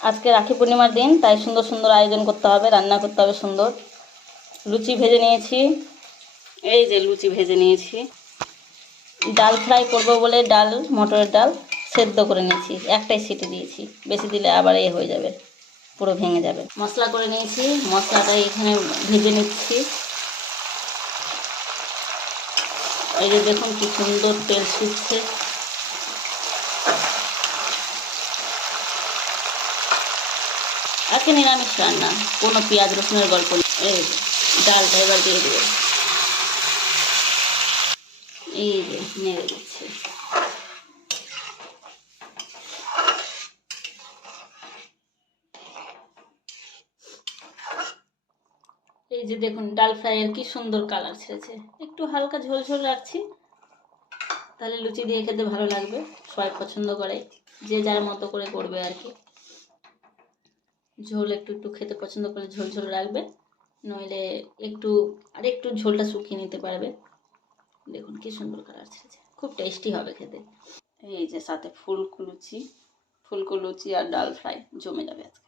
আজকে রাখি পূর্ণিমার দিন, তাই সুন্দর সুন্দর আয়োজন করতে হবে, রান্না করতে হবে সুন্দর। লুচি ভেজে নিয়েছি, এই যে লুচি ভেজে নিয়েছি। ডাল ফ্রাই করব বলে ডাল, মটরের ডাল সেদ্ধ করে নিয়েছি, একটাই সিটি দিয়েছি, বেশি দিলে আবার হয়ে যাবে, পুরো ভেঙে যাবে। মশলা করে নিয়েছি, মশলাটা এখানে ভেজে নিচ্ছি। এই যে দেখুন কি সুন্দর তেল ছুটছে। আজকে নিরামিষ রান্না, কোনো পেঁয়াজ রসুনের গল্প নেই। এই ডালটা এবার দিয়ে দেবো, এই যে নেড়ে দিচ্ছে। এই যে দেখুন ডাল ফ্রাইয়ের কি সুন্দর কালার ছেড়েছে। একটু হালকা ঝোল ঝোল রাখছি, তাহলে লুচি দিয়ে খেতে ভালো লাগবে। সবাই পছন্দ করে, যে যার মতো করে করবে আর কি। ঝোল একটু একটু খেতে পছন্দ করে ঝোল ঝোল রাখবে, নইলে একটু আর একটু ঝোলটা শুকিয়ে নিতে পারবে। দেখুন কি সুন্দর কালার ছেড়েছে, খুব টেস্টি হবে খেতে। এই যে সাথে ফুলকো লুচি আর ডাল ফ্রাই জমে যাবে আজকে।